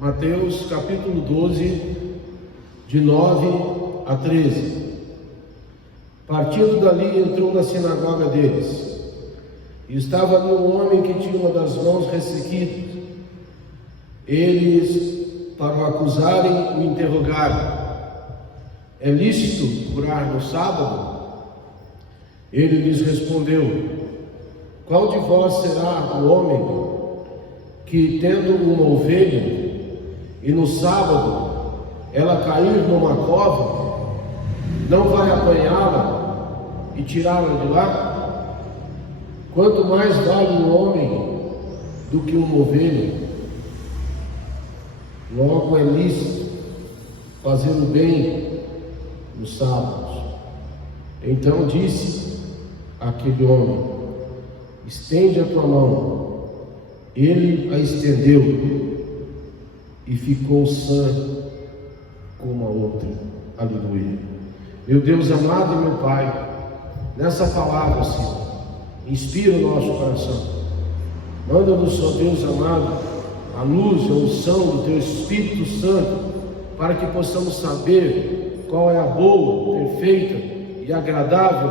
Mateus capítulo 12, de 9 a 13. Partindo dali, entrou na sinagoga deles. E estava ali um homem que tinha uma das mãos ressequidas. Eles, para o acusarem, o interrogaram: é lícito curar no sábado? Ele lhes respondeu: qual de vós será o homem que, tendo uma ovelha, e no sábado ela cair numa cova, não vai apanhá-la e tirá-la de lá? Quanto mais vale um homem do que uma ovelha? Logo é lícito fazer o bem nos sábados. Então disse aquele homem: estende a tua mão. Ele a estendeu e ficou sã como a outra. Aleluia. Meu Deus amado e meu Pai, nessa palavra, Senhor, inspira o nosso coração. Manda-nos, ó Deus amado, a luz e a unção do Teu Espírito Santo, para que possamos saber qual é a boa, perfeita e agradável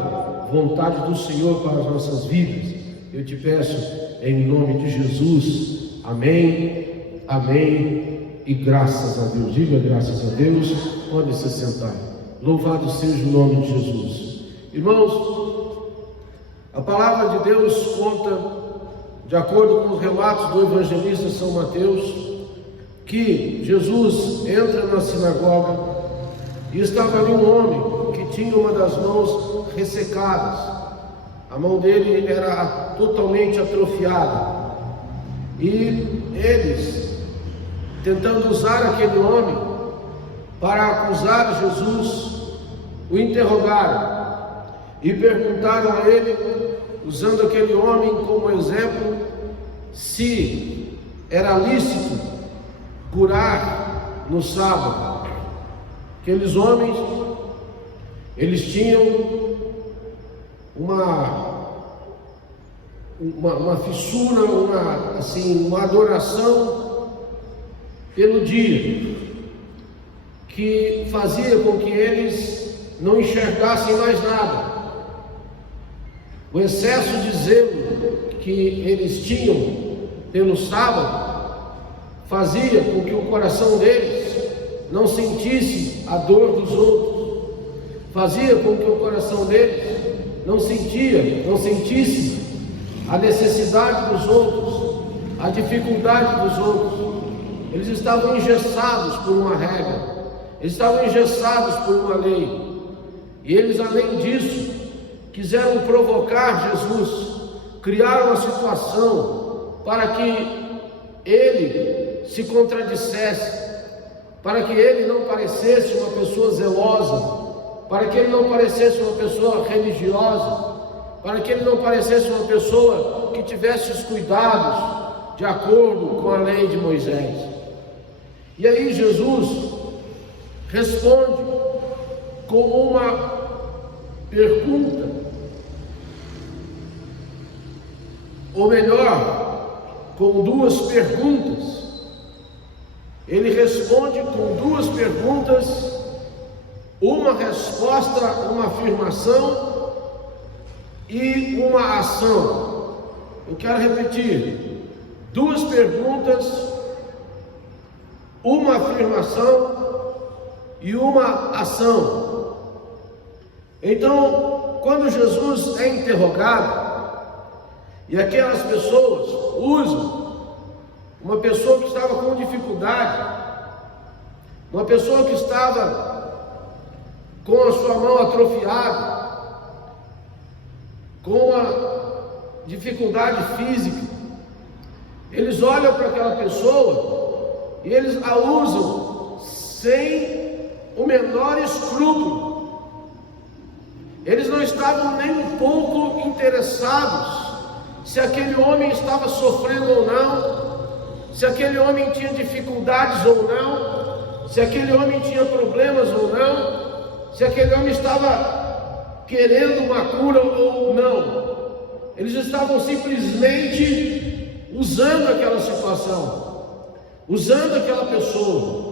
vontade do Senhor para as nossas vidas. Eu te peço em nome de Jesus. Amém, amém e graças a Deus. Diga graças a Deus. Pode se sentar. Louvado seja o nome de Jesus. Irmãos, a palavra de Deus conta, de acordo com os relatos do evangelista São Mateus, que Jesus entra na sinagoga e estava ali um homem que tinha uma das mãos ressecadas. A mão dele era totalmente atrofiada. E eles, tentando usar aquele homem para acusar Jesus, o interrogaram e perguntaram a ele, usando aquele homem como exemplo, se era lícito curar no sábado. Aqueles homens, eles tinham uma fissura, uma adoração pelo dia, que fazia com que eles não enxergassem mais nada. O excesso de zelo que eles tinham pelo sábado fazia com que o coração deles não sentisse a dor dos outros, fazia com que o coração deles não sentisse a necessidade dos outros, a dificuldade dos outros. Eles estavam engessados por uma regra, eles estavam engessados por uma lei, e eles, além disso, quiseram provocar Jesus, criaram uma situação para que ele se contradissesse, para que ele não parecesse uma pessoa zelosa, para que ele não parecesse uma pessoa religiosa, para que ele não parecesse uma pessoa que tivesse os cuidados de acordo com a lei de Moisés. E aí Jesus responde com uma pergunta, ou melhor, com duas perguntas. Ele responde com duas perguntas, uma resposta, uma afirmação e uma ação. Eu quero repetir: duas perguntas, uma afirmação e uma ação. Então, quando Jesus é interrogado, e aquelas pessoas usam uma pessoa que estava com dificuldade, uma pessoa que estava com a sua mão atrofiada, com a dificuldade física, eles olham para aquela pessoa e eles a usam sem o menor escrúpulo. Eles não estavam nem um pouco interessados se aquele homem estava sofrendo ou não, se aquele homem tinha dificuldades ou não, se aquele homem tinha problemas ou não, se aquele homem estava querendo uma cura ou não. Eles estavam simplesmente usando aquela situação. usando aquela pessoa.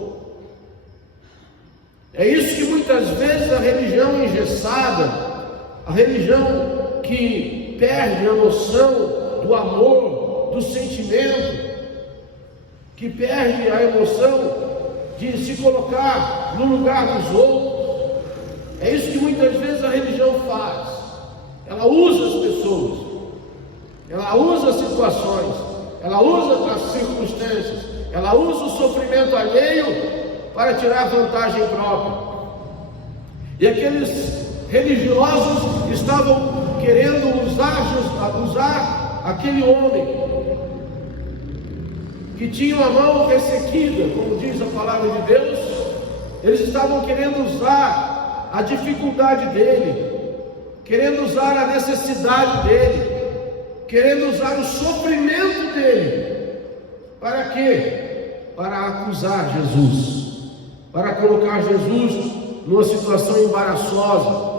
É isso que muitas vezes a religião engessada, a religião que perde a noção do amor, do sentimento, que perde a emoção de se colocar no lugar dos outros. É isso que muitas vezes a religião faz. Ela usa as pessoas, ela usa as situações, ela usa as circunstâncias, ela usa o sofrimento alheio para tirar vantagem própria. E aqueles religiosos estavam querendo usar aquele homem que tinha a mão ressequida, como diz a palavra de Deus. Eles estavam querendo usar a dificuldade dele, querendo usar a necessidade dele, querendo usar o sofrimento dele. Para quê? Para acusar Jesus, para colocar Jesus numa situação embaraçosa,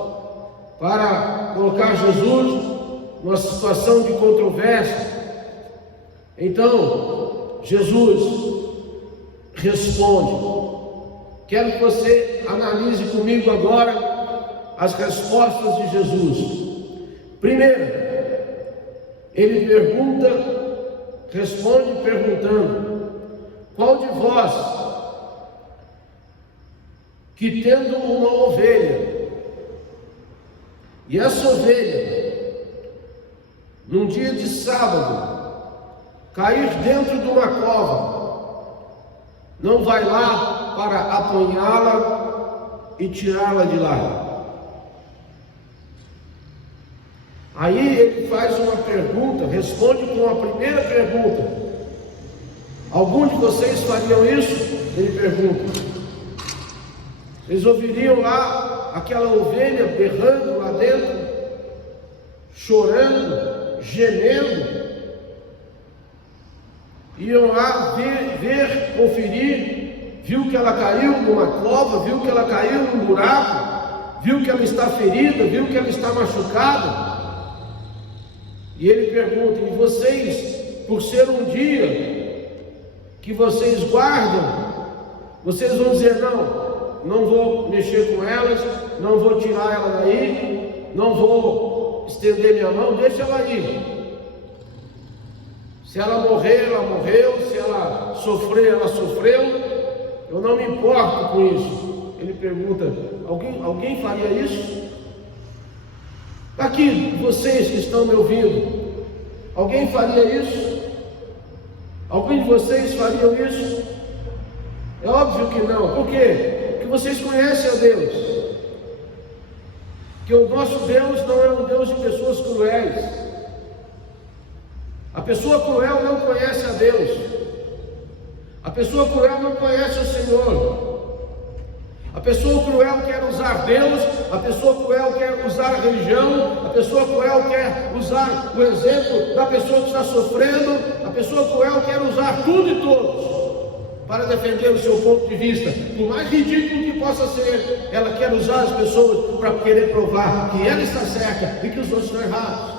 para colocar Jesus numa situação de controvérsia. Então, Jesus responde. Quero que você analise comigo agora as respostas de Jesus. Primeiro, ele responde perguntando: qual de vós, que tendo uma ovelha, e essa ovelha, num dia de sábado, cair dentro de uma cova, não vai lá para apanhá-la e tirá-la de lá? Aí ele faz uma pergunta, responde com a primeira pergunta: algum de vocês fariam isso? Ele pergunta. Vocês ouviriam lá aquela ovelha berrando lá dentro, chorando, gemendo? Iam lá ver, conferir, viu que ela caiu numa cova, viu que ela caiu num buraco, viu que ela está ferida, viu que ela está machucada. E ele pergunta: e vocês, por ser um dia que vocês guardam, vocês vão dizer: não vou mexer com elas, não vou tirar ela daí, não vou estender minha mão, deixa ela aí. Se ela morrer, ela morreu, se ela sofrer, ela sofreu, eu não me importo com isso. Ele pergunta: alguém faria isso? Aqui, vocês que estão me ouvindo, alguém faria isso? Alguém de vocês fariam isso? É óbvio que não. Por quê? Porque vocês conhecem a Deus. Que o nosso Deus não é um Deus de pessoas cruéis. A pessoa cruel não conhece a Deus. A pessoa cruel não conhece o Senhor. A pessoa cruel quer usar Deus, a pessoa cruel quer usar a religião, a pessoa cruel quer usar o exemplo da pessoa que está sofrendo, a pessoa cruel quer usar tudo e todos para defender o seu ponto de vista. Por mais ridículo que possa ser, ela quer usar as pessoas para querer provar que ela está certa e que os outros estão errados.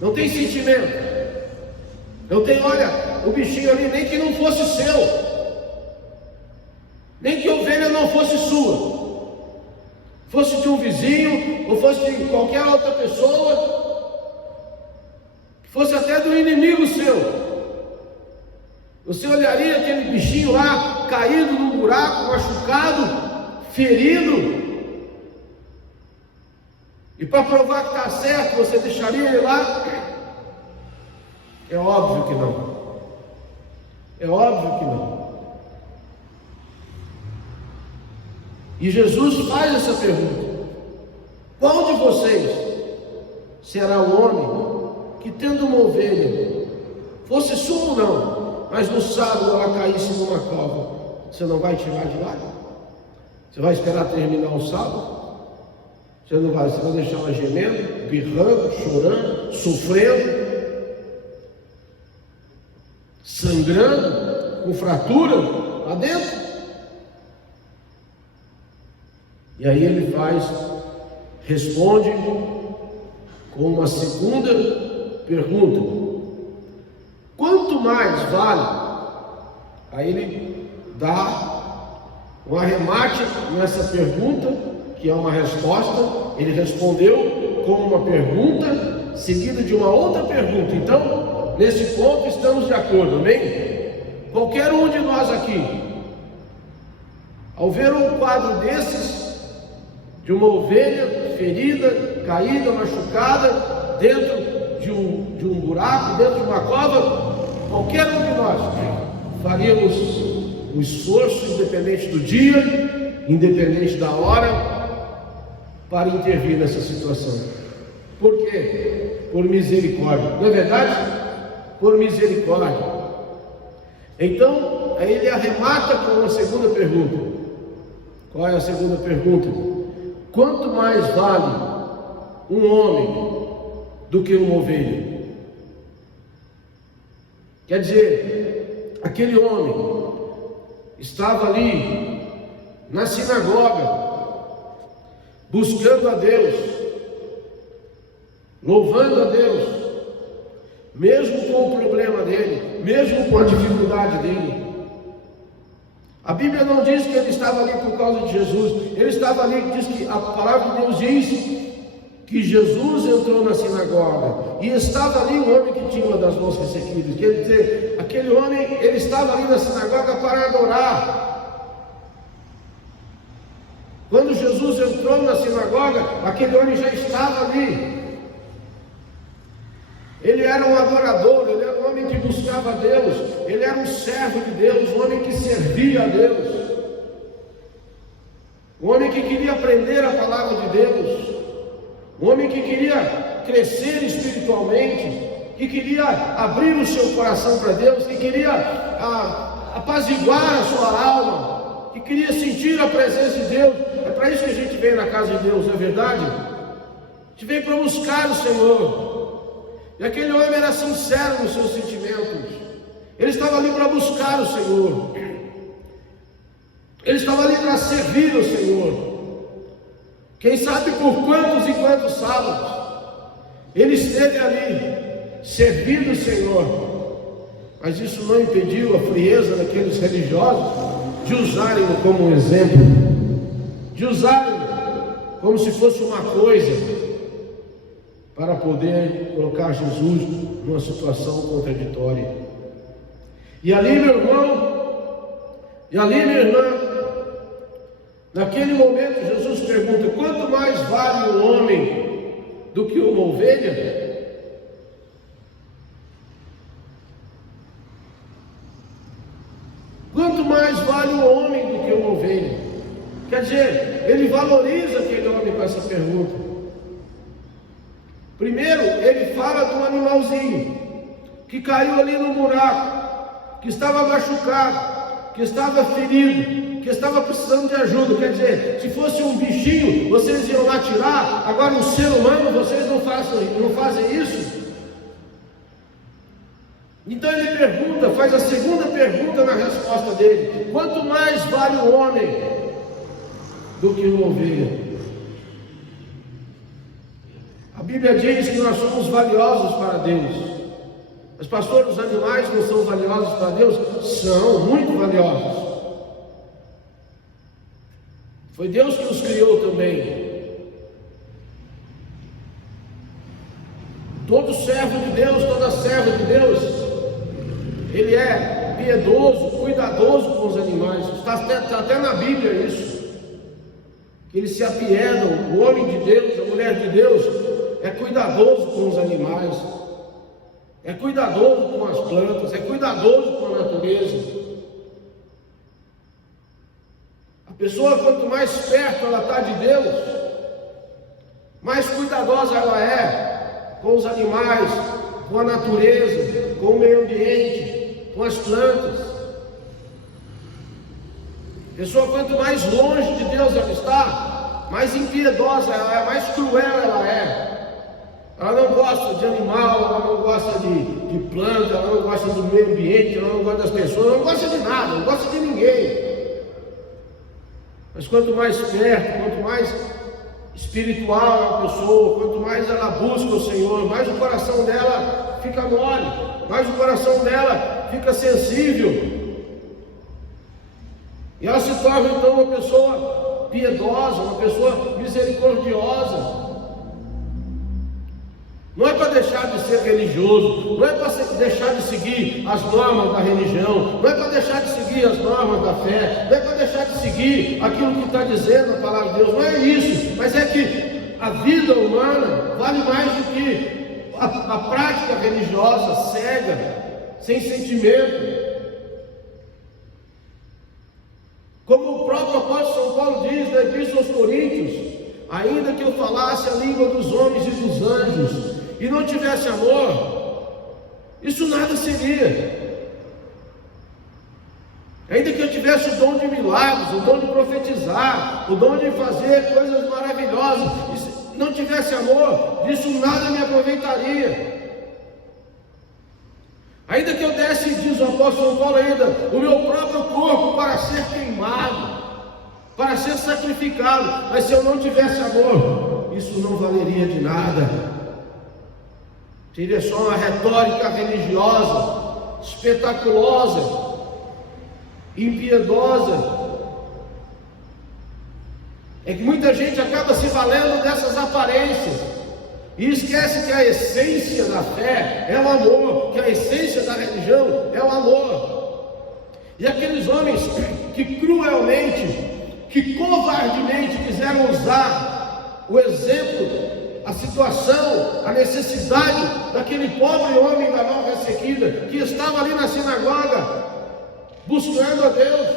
Não tem sentimento. Não tem, olha, o bichinho ali, nem que não fosse seu. Nem que a ovelha não fosse sua, fosse de um vizinho, ou fosse de qualquer outra pessoa, fosse até do inimigo seu. Você olharia aquele bichinho lá, caído num buraco, machucado, ferido, e para provar que está certo, você deixaria ele lá? É óbvio que não. É óbvio que não. E Jesus faz essa pergunta: qual de vocês será o homem que, tendo uma ovelha, fosse sua ou não, mas no sábado ela caísse numa cova, você não vai tirar de lá? Você vai esperar terminar o sábado? Você vai deixar ela gemendo, berrando, chorando, sofrendo, sangrando, com fratura lá dentro? E aí ele responde com uma segunda pergunta: quanto mais vale Aí ele dá um arremate nessa pergunta, que é uma resposta. Ele respondeu com uma pergunta, seguida de uma outra pergunta. Então, nesse ponto estamos de acordo, amém? Qualquer um de nós aqui, ao ver um quadro desses, de uma ovelha ferida, caída, machucada, dentro de um buraco, dentro de uma cova, qualquer um de nós faríamos um esforço, independente do dia, independente da hora, para intervir nessa situação. Por quê? Por misericórdia, não é verdade? Por misericórdia. Então, aí ele arremata com uma segunda pergunta. Qual é a segunda pergunta? Quanto mais vale um homem do que uma ovelha? Quer dizer, aquele homem estava ali na sinagoga, buscando a Deus, louvando a Deus, mesmo com o problema dele, mesmo com a dificuldade dele. A Bíblia não diz que ele estava ali por causa de Jesus. Ele estava ali, diz que a palavra de Deus diz que Jesus entrou na sinagoga e estava ali um homem que tinha uma das mãos ressequidas. Quer dizer, aquele homem, ele estava ali na sinagoga para adorar. Quando Jesus entrou na sinagoga, aquele homem já estava ali. Ele era um adorador, ele era um homem que buscava a Deus, ele era um servo de Deus, um homem que servia a Deus, um homem que queria aprender a palavra de Deus, um homem que queria crescer espiritualmente, que queria abrir o seu coração para Deus, que queria apaziguar a sua alma, que queria sentir a presença de Deus. É para isso que a gente vem na casa de Deus, não é verdade? A gente vem para buscar o Senhor. E aquele homem era sincero nos seus sentimentos. Ele estava ali para buscar o Senhor. Ele estava ali para servir o Senhor. Quem sabe por quantos e quantos sábados ele esteve ali servindo o Senhor. Mas isso não impediu a frieza daqueles religiosos de usarem-no como um exemplo, de usarem-no como se fosse uma coisa, para poder colocar Jesus numa situação contraditória. E ali, meu irmão, e ali, minha irmã, naquele momento Jesus pergunta: quanto mais vale um homem do que uma ovelha? Quanto mais vale um homem do que uma ovelha? Quer dizer, ele valoriza aquele homem com essa pergunta. Primeiro, ele fala de um animalzinho que caiu ali no buraco, que estava machucado, que estava ferido, que estava precisando de ajuda. Quer dizer, se fosse um bichinho, vocês iam lá tirar. Agora, um ser humano, vocês não fazem isso. Então ele pergunta, faz a segunda pergunta na resposta dele: quanto mais vale o homem do que uma ovelha? A Bíblia diz que nós somos valiosos para Deus. Mas pastor, os animais não são valiosos para Deus? São muito valiosos. Foi Deus que os criou também. Todo servo de Deus, toda serva de Deus, ele é piedoso, cuidadoso com os animais. Está até na Bíblia isso. Eles se apiedam. O homem de Deus, a mulher de Deus, é cuidadoso com os animais, é cuidadoso com as plantas, é cuidadoso com a natureza. A pessoa, quanto mais perto ela está de Deus, mais cuidadosa ela é com os animais, com a natureza, com o meio ambiente, com as plantas. A pessoa, quanto mais longe de Deus ela está, mais impiedosa ela é, mais cruel ela é. Ela não gosta de animal, ela não gosta de planta, ela não gosta do meio ambiente, ela não gosta das pessoas, ela não gosta de nada, não gosta de ninguém. Mas quanto mais perto, quanto mais espiritual é a pessoa, quanto mais ela busca o Senhor, mais o coração dela fica mole, mais o coração dela fica sensível. E ela se torna então uma pessoa piedosa, uma pessoa misericordiosa. Não é para deixar de ser religioso, não é para deixar de seguir as normas da religião, não é para deixar de seguir as normas da fé, não é para deixar de seguir aquilo que está dizendo a palavra de Deus, não é isso, mas é que a vida humana vale mais do que a prática religiosa cega, sem sentimento. Como o próprio apóstolo São Paulo diz na Epístola aos Coríntios: ainda que eu falasse a língua dos homens e dos anjos, e não tivesse amor, isso nada seria. Ainda que eu tivesse o dom de milagres, o dom de profetizar, o dom de fazer coisas maravilhosas, e se não tivesse amor, disso nada me aproveitaria. Ainda que eu desse, diz o apóstolo São Paulo ainda, o meu próprio corpo para ser queimado, para ser sacrificado, mas se eu não tivesse amor, isso não valeria de nada. Seria só uma retórica religiosa, espetaculosa, impiedosa. É que muita gente acaba se valendo dessas aparências e esquece que a essência da fé é o amor, que a essência da religião é o amor. E aqueles homens que cruelmente, que covardemente quiseram usar o exemplo, a situação, a necessidade daquele pobre homem da mão ressequida, que estava ali na sinagoga, buscando a Deus.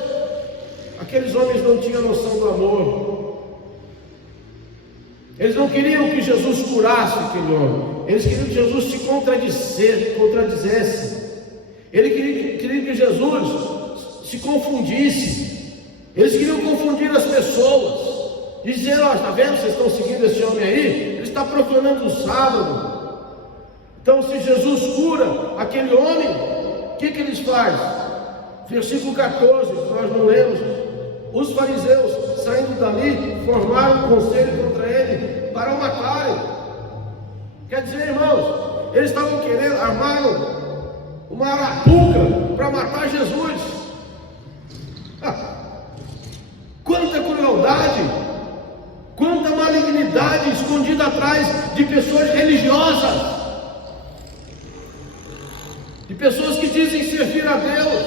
Aqueles homens não tinham noção do amor. Eles não queriam que Jesus curasse aquele homem, eles queriam que Jesus se contradizesse. Eles queriam que Jesus se confundisse. Eles queriam confundir as pessoas, dizer: ó, está vendo, vocês estão seguindo esse homem aí? Ele está profanando o sábado. Então, se Jesus cura aquele homem, o que eles fazem? Versículo 14, que nós não lemos: os fariseus, saindo dali, formaram um conselho contra ele para o matarem. Quer dizer, irmãos, eles estavam querendo, armaram uma arapuca para matar Jesus. Quanta crueldade, quanta malignidade escondida atrás de pessoas religiosas, de pessoas que dizem servir a Deus,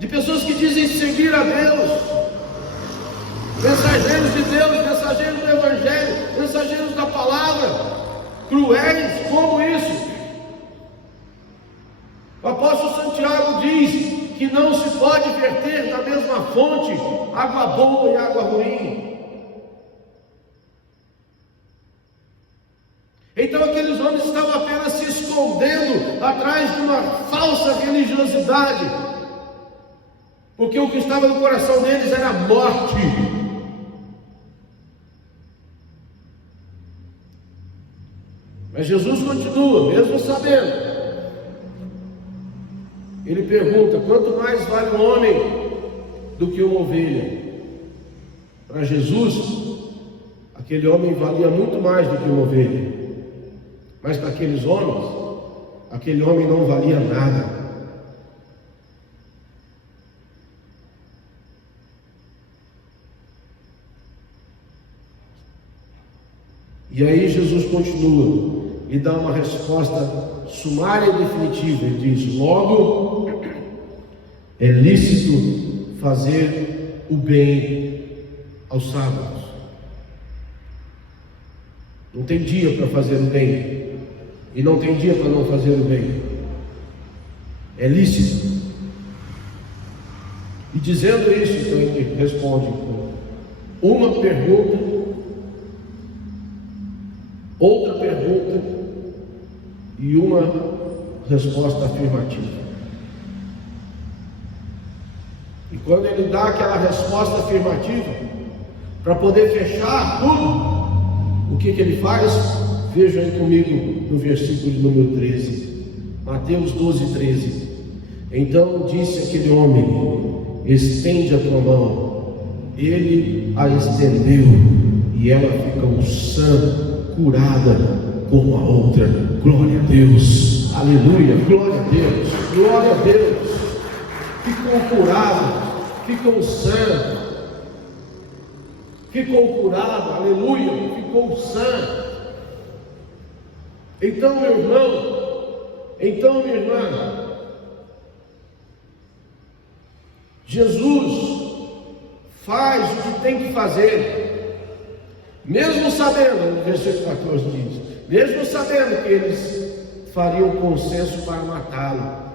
de pessoas que dizem seguir a Deus, mensageiros de Deus, mensageiros do Evangelho, mensageiros da palavra, cruéis como isso. O apóstolo Santiago diz que não se pode verter da mesma fonte água boa e água ruim. Então aqueles homens estavam apenas se escondendo atrás de uma falsa religiosidade, porque o que estava no coração deles era a morte. Mas Jesus continua, mesmo sabendo. Ele pergunta: quanto mais vale um homem do que uma ovelha? Para Jesus, aquele homem valia muito mais do que uma ovelha. Mas para aqueles homens, aquele homem não valia nada. E aí Jesus continua e dá uma resposta sumária e definitiva. Ele diz: logo, é lícito fazer o bem aos sábados. Não tem dia para fazer o bem, e não tem dia para não fazer o bem. É lícito. E dizendo isso, então ele responde com uma pergunta, outra pergunta e uma resposta afirmativa. E quando ele dá aquela resposta afirmativa, para poder fechar tudo, o que ele faz? Vejam aí comigo no versículo de número 13, Mateus 12, 13. Então disse aquele homem: estende a tua mão. Ele a estendeu, e ela ficou sã, curada como a outra. Glória a Deus, aleluia, glória a Deus, glória a Deus. Ficou curado, ficam sãs, ficou curado, aleluia, ficou sã. Então, meu irmão, então, minha irmã, Jesus faz o que tem que fazer, mesmo sabendo, no versículo 14 diz, mesmo sabendo que eles fariam consenso para matá-lo,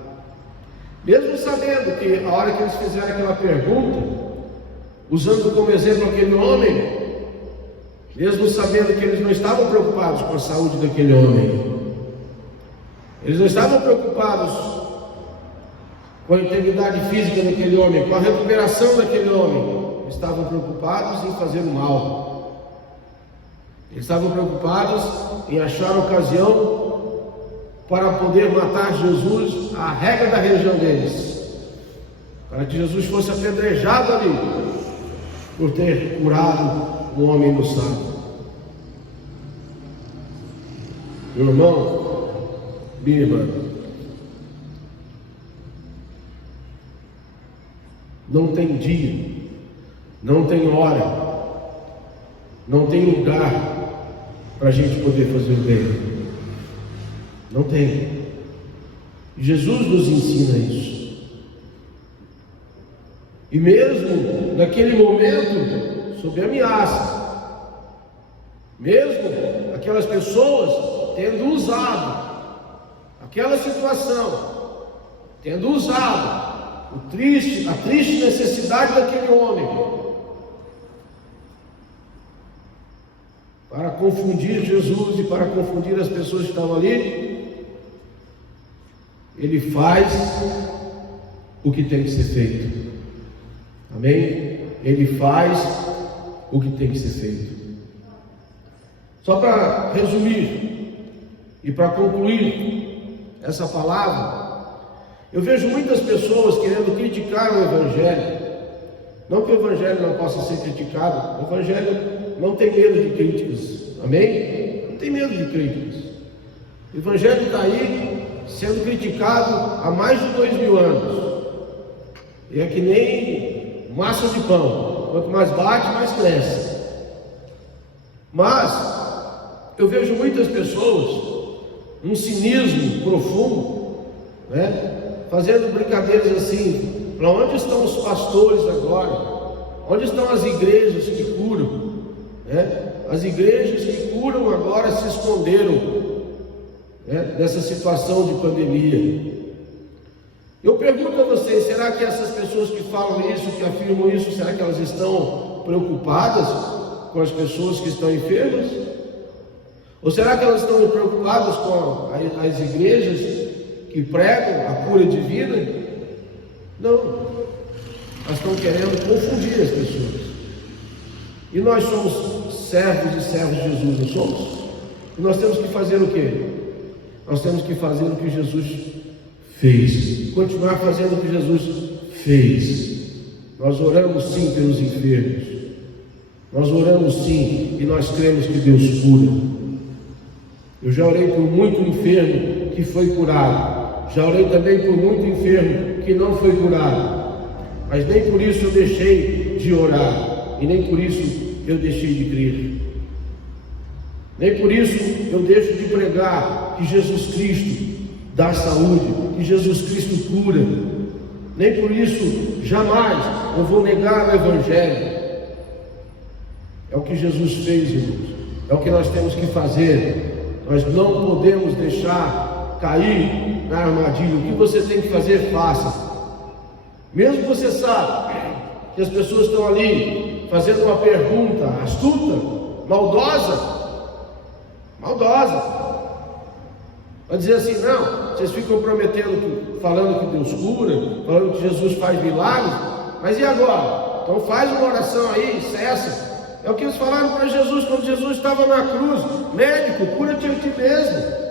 mesmo sabendo que a hora que eles fizeram aquela pergunta, usando como exemplo aquele homem, mesmo sabendo que eles não estavam preocupados com a saúde daquele homem, eles não estavam preocupados com a integridade física daquele homem, com a recuperação daquele homem, eles estavam preocupados em fazer o mal, eles estavam preocupados em achar ocasião para poder matar Jesus à regra da religião deles, para que Jesus fosse apedrejado ali por ter curado um homem no sábado. Meu irmão, minha irmã, não tem dia, não tem hora, não tem lugar para a gente poder fazer o bem. Não tem. Jesus nos ensina isso. E mesmo naquele momento, sob ameaça, mesmo aquelas pessoas tendo usado aquela situação, tendo usado a triste necessidade daquele homem para confundir Jesus e para confundir as pessoas que estavam ali, ele faz o que tem que ser feito. Amém? Ele faz o que tem que ser feito. Só para resumir e para concluir essa palavra, eu vejo muitas pessoas querendo criticar o Evangelho. Não que o Evangelho não possa ser criticado, o Evangelho não tem medo de críticas, amém? Não tem medo de críticas. O Evangelho está aí sendo criticado há mais de 2000 anos. E é que nem massa de pão, quanto mais bate, mais cresce. Mas eu vejo muitas pessoas, um cinismo profundo, né? Fazendo brincadeiras assim: para onde estão os pastores agora? Onde estão as igrejas que curam? Né? As igrejas que curam agora se esconderam, né, dessa situação de pandemia. Eu pergunto a vocês: será que essas pessoas que falam isso, que afirmam isso, será que elas estão preocupadas com as pessoas que estão enfermas? Ou será que elas estão preocupadas com as igrejas que pregam a cura divina? Não, elas estão querendo confundir as pessoas. E nós somos servos e servos de Jesus, não somos? E nós temos que fazer o quê? Nós temos que fazer o que Jesus fez, continuar fazendo o que Jesus fez. Nós oramos sim pelos enfermos, nós oramos sim, e nós cremos que Deus cura. Eu já orei por muito enfermo que foi curado, já orei também por muito enfermo que não foi curado, mas nem por isso eu deixei de orar, e nem por isso eu deixei de crer, nem por isso eu deixo de pregar que Jesus Cristo dá saúde, que Jesus Cristo cura, nem por isso jamais eu vou negar o Evangelho. É o que Jesus fez, irmãos, é o que nós temos que fazer. Nós não podemos deixar cair na armadilha. O que você tem que fazer, faça. Mesmo que você sabe que as pessoas estão ali fazendo uma pergunta astuta, maldosa, vai dizer assim: não, vocês ficam prometendo, falando que Deus cura, falando que Jesus faz milagres, mas e agora? Então faz uma oração aí, cessa. É o que eles falaram para Jesus quando Jesus estava na cruz: médico, cura-te a ti mesmo.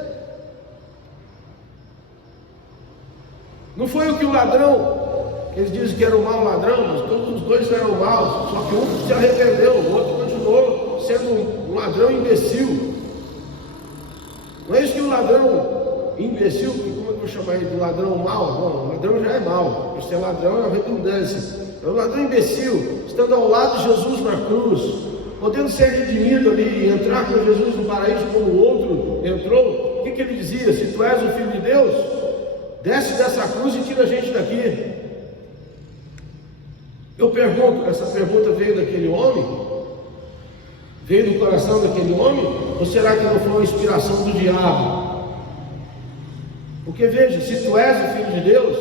Não foi o que o ladrão, eles dizem que era o mau ladrão, mas todos os dois eram maus, só que um se arrependeu, o outro continuou sendo um ladrão imbecil. Não é isso que o ladrão imbecil, como vou chamar ele de ladrão mau, não, ladrão já é mau, ser ladrão é uma redundância, é um ladrão imbecil, estando ao lado de Jesus na cruz, podendo ser redimido ali e entrar com Jesus no paraíso como o outro entrou. O que ele dizia? Se tu és o Filho de Deus, desce dessa cruz e tira a gente daqui. Eu pergunto, essa pergunta veio daquele homem? Veio do coração daquele homem? Ou será que não foi uma inspiração do diabo? Porque veja, se tu és o Filho de Deus,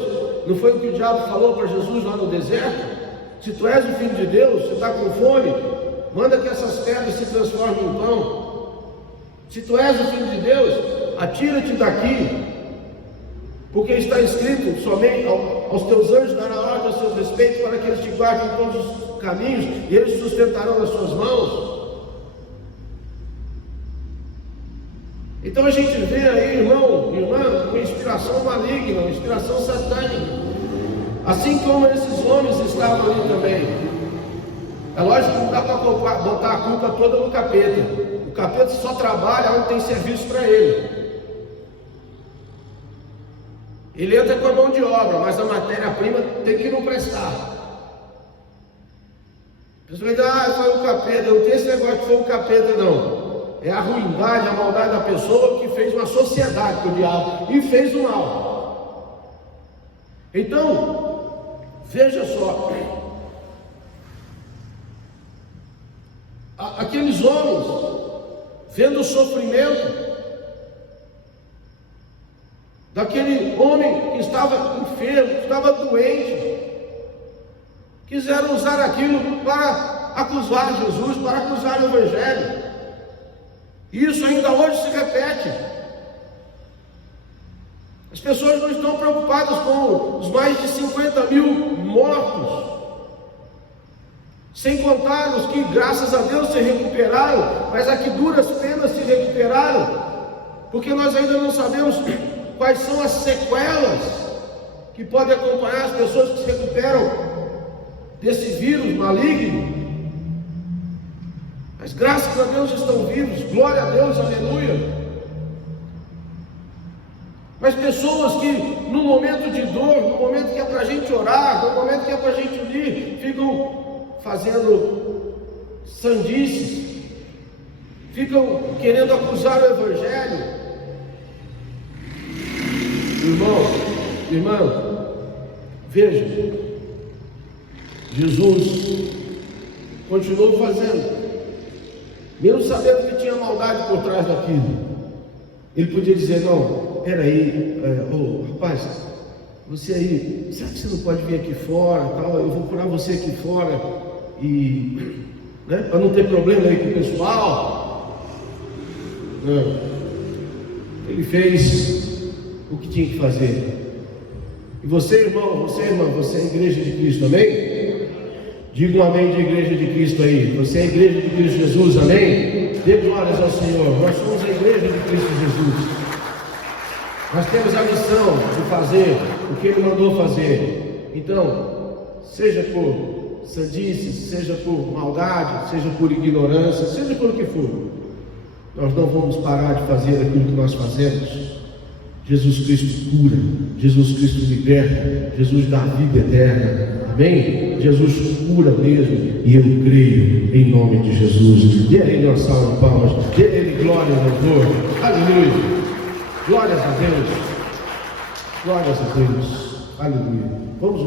não foi o que o diabo falou para Jesus lá no deserto? Se tu és o Filho de Deus, você está com fome, manda que essas pedras se transformem em pão. Se tu és o Filho de Deus, atira-te daqui, porque está escrito: somente aos teus anjos dará ordem aos seus respeitos, para que eles te guardem em todos os caminhos, e eles sustentarão nas suas mãos. Então a gente vê aí, irmão, irmã, uma inspiração maligna, uma inspiração satânica, assim como esses homens estavam ali também. É lógico que não dá para botar a culpa toda no capeta. O capeta só trabalha onde tem serviço para ele. Ele entra com a mão de obra, mas a matéria-prima tem que não prestar. A pessoa vai dizer: foi o capeta. Não tem esse negócio que foi o capeta, não. É a ruindade, a maldade da pessoa que fez uma sociedade com o diabo e fez o mal. Então, veja só. Aqueles homens, vendo o sofrimento daquele homem que estava enfermo, que estava doente, quiseram usar aquilo para acusar Jesus, para acusar o Evangelho. E isso ainda hoje se repete. As pessoas não estão preocupadas com os mais de 50 mil mortos, sem contar os que, graças a Deus, se recuperaram, mas a que duras penas se recuperaram, porque nós ainda não sabemos quais são as sequelas que podem acompanhar as pessoas que se recuperam desse vírus maligno. Mas graças a Deus estão vivos, glória a Deus, aleluia. Mas pessoas que no momento de dor, no momento que é para a gente orar, no momento que é para a gente unir, ficam fazendo sandices, ficam querendo acusar o Evangelho. Irmão, veja, Jesus continuou fazendo, mesmo sabendo que tinha maldade por trás daquilo. Ele podia dizer: não, peraí, rapaz, você aí, será que você não pode vir aqui fora, tal? Eu vou curar você aqui fora, e, né, para não ter problema aí com o pessoal. Não. Ele fez o que tinha que fazer. E você, irmão, você é a igreja de Cristo, amém? Diga um amém de igreja de Cristo aí. Você é a igreja de Cristo Jesus, amém? Dê glórias ao Senhor. Nós somos a igreja de Cristo Jesus. Nós temos a missão de fazer o que Ele mandou fazer. Então, seja por sandices, seja por maldade, seja por ignorância, seja por o que for, nós não vamos parar de fazer aquilo que nós fazemos. Jesus Cristo cura, Jesus Cristo liberta, Jesus dá vida eterna, amém? Jesus cura mesmo, e eu creio em nome de Jesus. Dê a Ele uma salva de palmas, dê a Ele glória e louvor, aleluia, glórias a Deus, aleluia. Vamos